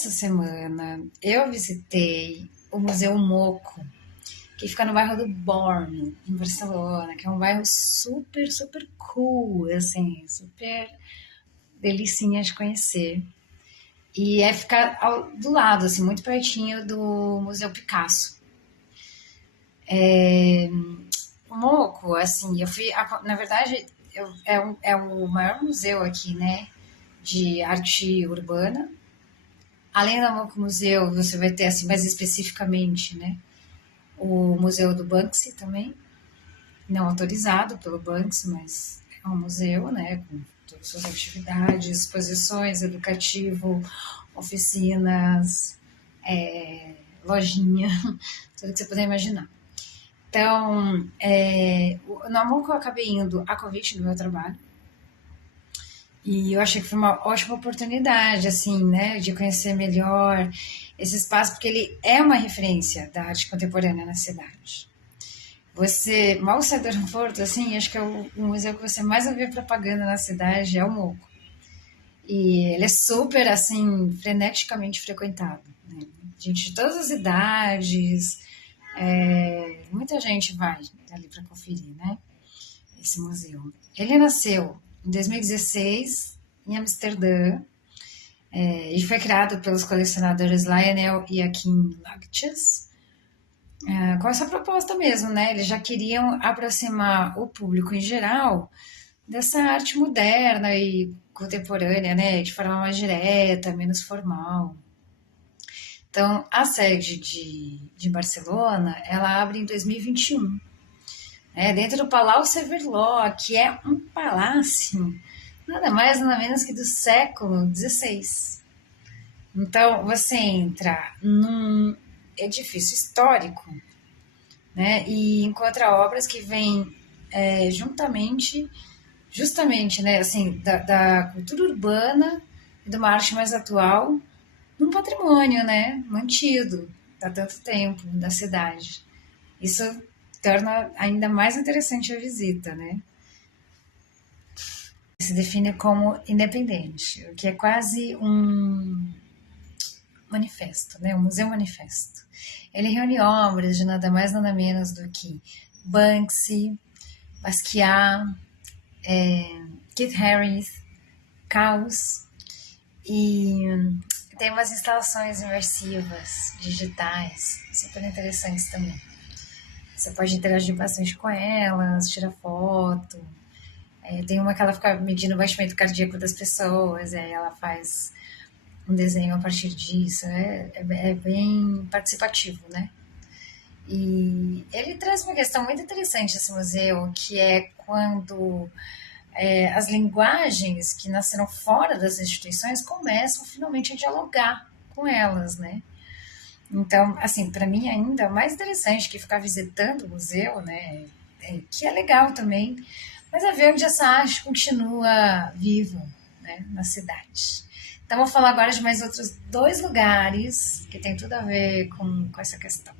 essa semana eu visitei o Museu Moco, que fica no bairro do Born, em Barcelona, que é um bairro super, super cool, assim, super delicinha de conhecer. E é ficar do lado, assim, muito pertinho do Museu Picasso. O Moco, assim, eu fui, na verdade, é o maior museu aqui, né, de arte urbana. Além do Moco Museu, você vai ter, assim, mais especificamente, né, o Museu do Banksy também, não autorizado pelo Banksy, mas é um museu, né, com todas as suas atividades, exposições, educativo, oficinas, lojinha, tudo que você puder imaginar. Então, no Moco eu acabei indo a convite do meu trabalho, e eu achei que foi uma ótima oportunidade, assim, né, de conhecer melhor esse espaço, porque ele é uma referência da arte contemporânea na cidade. Você mal sai do aeroporto, assim, acho que é o museu que você mais vai ver propaganda na cidade é o Moco. E ele é super, assim, freneticamente frequentado, né? Gente de todas as idades, muita gente vai ali para conferir, né? Esse museu. Ele nasceu em 2016 em Amsterdã, e foi criado pelos colecionadores Lionel e Akin Lactures, com essa proposta mesmo, né? Eles já queriam aproximar o público em geral dessa arte moderna e contemporânea, né? De forma mais direta, menos formal. Então, a sede de Barcelona, ela abre em 2021, né? Dentro do Palau Cerverló, que é um palácio nada mais nada menos que do século XVI. Então, você entra num edifício histórico, né? E encontra obras que vêm justamente, né? Assim, da cultura urbana e de uma arte mais atual, num patrimônio, né? Mantido há tanto tempo da cidade. Isso torna ainda mais interessante a visita, né? Se define como independente, o que é quase um manifesto, né? Um museu manifesto. Ele reúne obras de nada mais nada menos do que Banksy, Basquiat, Keith Harris, Caos, e tem umas instalações imersivas, digitais, super interessantes também. Você pode interagir bastante com elas, tirar foto. Tem uma que ela fica medindo o batimento cardíaco das pessoas, e aí ela faz um desenho a partir disso. É bem participativo, né? E ele traz uma questão muito interessante esse museu, que é quando as linguagens que nasceram fora das instituições começam finalmente a dialogar com elas, né? Então, assim, para mim ainda mais interessante que ficar visitando o museu, né? Que é legal também, mas é ver onde essa arte continua viva, né, na cidade. Então, vou falar agora de mais outros dois lugares que tem tudo a ver com essa questão.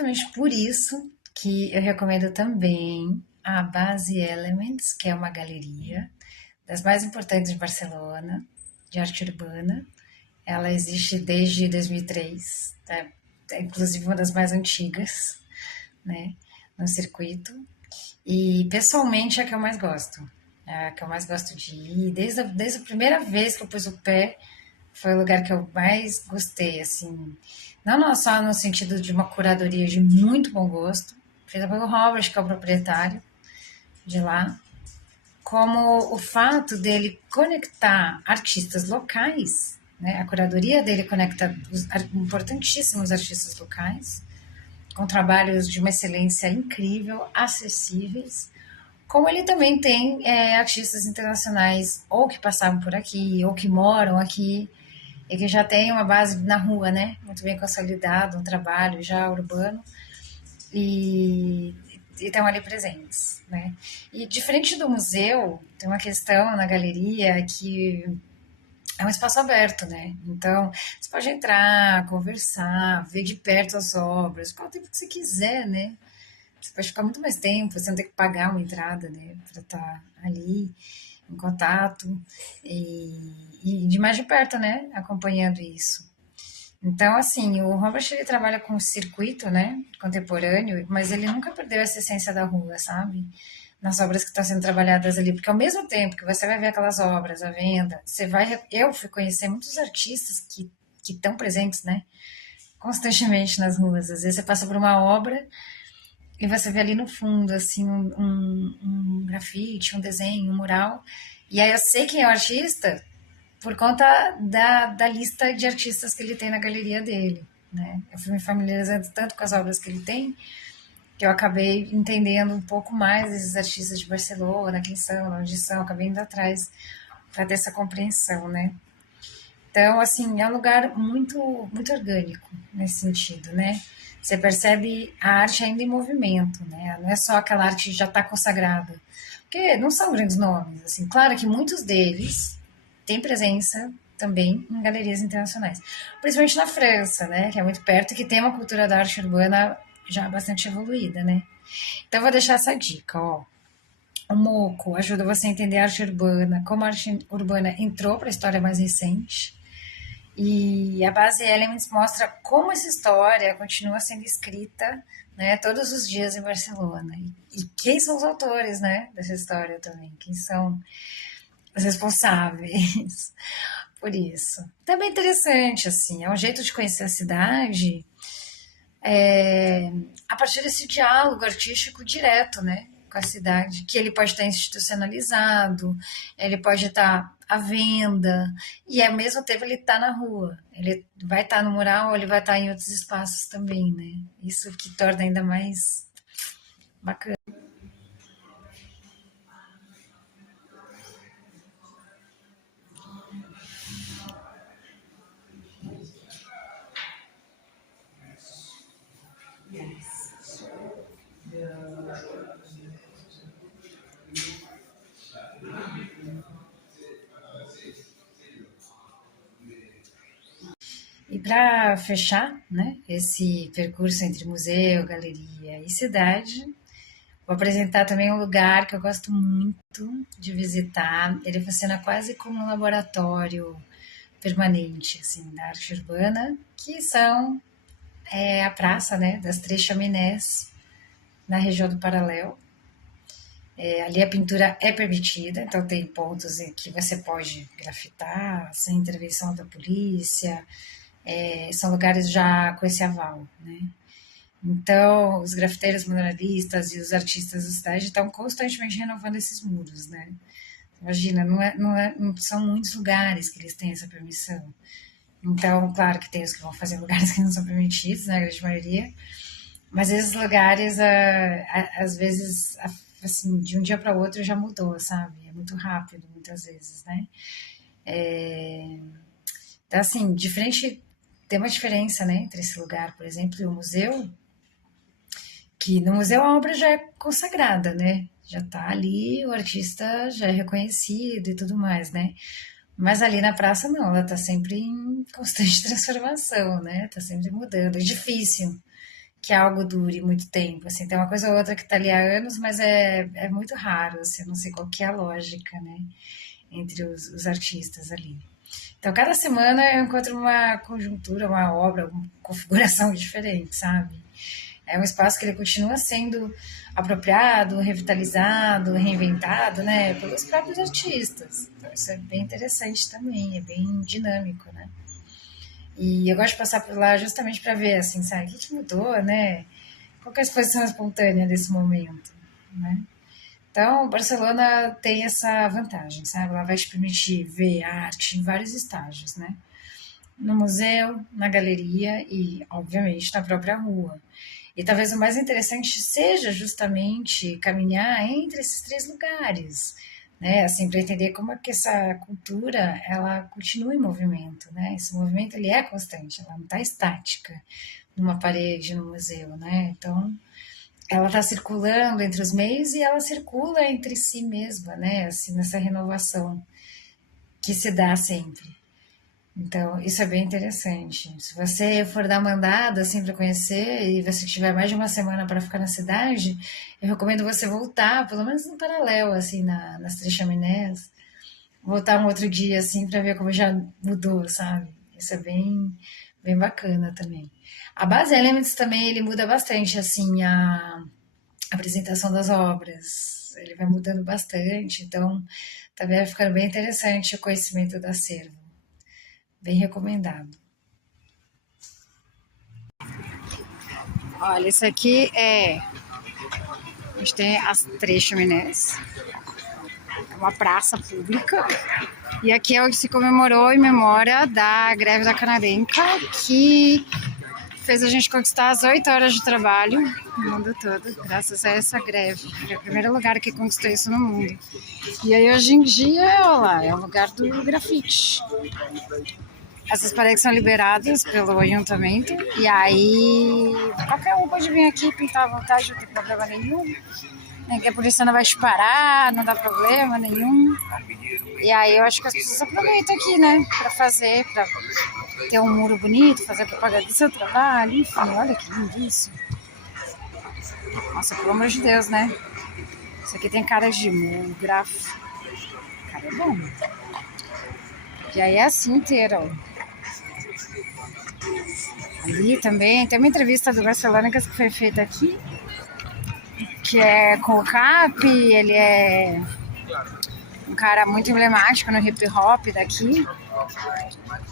Exatamente por isso que eu recomendo também a Base Elements, que é uma galeria das mais importantes de Barcelona, de arte urbana. Ela existe desde 2003, tá? É inclusive uma das mais antigas, né, no circuito. E pessoalmente é a que eu mais gosto. É a que eu mais gosto de ir. Desde a primeira vez que eu pus o pé foi o lugar que eu mais gostei, assim. Não só no sentido de uma curadoria de muito bom gosto, feita pelo Robert, que é o proprietário de lá, como o fato dele conectar artistas locais, né? A curadoria dele conecta os importantíssimos artistas locais, com trabalhos de uma excelência incrível, acessíveis, como ele também tem artistas internacionais ou que passavam por aqui, ou que moram aqui, e que já tem uma base na rua, né? Muito bem consolidado, um trabalho já urbano, e estão ali presentes, né? E diferente do museu, tem uma questão na galeria que é um espaço aberto, né? Então, você pode entrar, conversar, ver de perto as obras, ficar o tempo que você quiser, né? Você pode ficar muito mais tempo, você não tem que pagar uma entrada, né? Para estar ali em contato e de mais de perto, né? Acompanhando isso. Então, assim, o Robert ele trabalha com circuito, né, contemporâneo, mas ele nunca perdeu essa essência da rua, sabe? Nas obras que estão sendo trabalhadas ali, porque ao mesmo tempo que você vai ver aquelas obras à venda, eu fui conhecer muitos artistas que estão presentes, né, constantemente nas ruas. Às vezes você passa por uma obra e você vê ali no fundo, assim, um grafite, um desenho, um mural, e aí eu sei quem é o artista por conta da lista de artistas que ele tem na galeria dele, né? Eu fui me familiarizando tanto com as obras que ele tem, que eu acabei entendendo um pouco mais esses artistas de Barcelona, quem são, onde são, acabei indo atrás para ter essa compreensão, né? Então, assim, é um lugar muito orgânico nesse sentido, né? Você percebe a arte ainda em movimento, né? Não é só aquela arte que já está consagrada. Porque não são grandes nomes, assim. Claro que muitos deles têm presença também em galerias internacionais. Principalmente na França, né? Que é muito perto e que tem uma cultura da arte urbana já bastante evoluída, né? Então, eu vou deixar essa dica, ó. O MoCo ajuda você a entender a arte urbana, como a arte urbana entrou para a história mais recente, e a Base Elements mostra como essa história continua sendo escrita, né, todos os dias em Barcelona. E quem são os autores, né, dessa história também? Quem são os responsáveis por isso? Também interessante, assim, é um jeito de conhecer a cidade a partir desse diálogo artístico direto, né, com a cidade, que ele pode estar institucionalizado, ele pode estar à venda, e ao mesmo tempo ele está na rua, ele vai estar no mural, ou ele vai estar em outros espaços também, né? Isso que torna ainda mais bacana. E para fechar, né, esse percurso entre museu, galeria e cidade, vou apresentar também um lugar que eu gosto muito de visitar. Ele funciona quase como um laboratório permanente assim, da arte urbana, que são a praça, né, das Três Chaminés, na região do Paralelo. Ali a pintura é permitida, então tem pontos em que você pode grafitar sem intervenção da polícia. São lugares já com esse aval, né? Então, os grafiteiros muralistas e os artistas da cidade estão constantemente renovando esses muros, né? Imagina, não são muitos lugares que eles têm essa permissão. Então, claro que tem os que vão fazer em lugares que não são permitidos, né, a grande maioria, mas esses lugares, às vezes, assim, de um dia para o outro já mudou, sabe? É muito rápido, muitas vezes, né? Então, assim, diferente, tem uma diferença, né, entre esse lugar, por exemplo, e o museu, que no museu a obra já é consagrada, né? Já está ali, o artista já é reconhecido e tudo mais, né? Mas ali na praça não, ela está sempre em constante transformação, né? Está sempre mudando. É difícil que algo dure muito tempo, assim, tem uma coisa ou outra que está ali há anos, mas é muito raro, assim, eu não sei qual que é a lógica, né, entre os artistas ali. Então, cada semana eu encontro uma conjuntura, uma obra, uma configuração diferente, sabe? É um espaço que ele continua sendo apropriado, revitalizado, reinventado, né, pelos próprios artistas. Então, isso é bem interessante também, é bem dinâmico, né? E eu gosto de passar por lá justamente para ver, assim, sabe, o que mudou, né? Qual que é a exposição espontânea desse momento, né? Então, Barcelona tem essa vantagem, sabe? Ela vai te permitir ver a arte em vários estágios, né? No museu, na galeria e, obviamente, na própria rua. E talvez o mais interessante seja justamente caminhar entre esses três lugares, né? Assim, para entender como é que essa cultura ela continua em movimento, né? Esse movimento ele é constante, ela não está estática numa parede no museu, né? Então, ela está circulando entre os meios e ela circula entre si mesma, né? Assim, nessa renovação que se dá sempre. Então, isso é bem interessante. Se você for dar uma andada assim para conhecer e você tiver mais de uma semana para ficar na cidade, eu recomendo você voltar, pelo menos no paralelo, assim, nas Três Chaminés, voltar um outro dia assim para ver como já mudou, sabe? Isso é bem bacana também. A base Elements também ele muda bastante assim a apresentação das obras. Ele vai mudando bastante, então também vai ficando bem interessante o conhecimento do acervo. Bem recomendado. Olha, isso aqui é. A gente tem as Três Chaminés, é uma praça pública. E aqui é onde se comemorou em memória da greve da Canadenca, que fez a gente conquistar as 8 horas de trabalho no mundo todo, graças a essa greve. Foi o primeiro lugar que conquistou isso no mundo. E aí hoje em dia, olha lá, é o lugar do grafite. Essas paredes são liberadas pelo ayuntamento e aí qualquer um pode vir aqui pintar à vontade, não tem problema nenhum. Que a polícia não vai te parar, não dá problema nenhum. E aí eu acho que as pessoas aproveitam aqui, né, pra fazer, pra ter um muro bonito, fazer propaganda do seu trabalho, enfim, olha que lindo isso. Nossa, pelo amor de Deus, né? Isso aqui tem cara de grafo. Cara, é bom. E aí é assim inteiro, ó. Ali também tem uma entrevista do Barcelona que foi feita aqui, que é com o Cap, ele é um cara muito emblemático no hip hop daqui.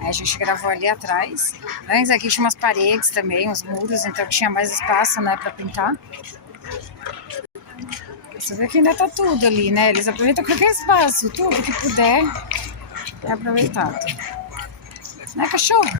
Aí a gente gravou ali atrás. Antes aqui tinha umas paredes também, uns muros, então tinha mais espaço, né, pra pintar. Você vê que ainda tá tudo ali, né? Eles aproveitam qualquer espaço, tudo que puder é aproveitado. Né, cachorro?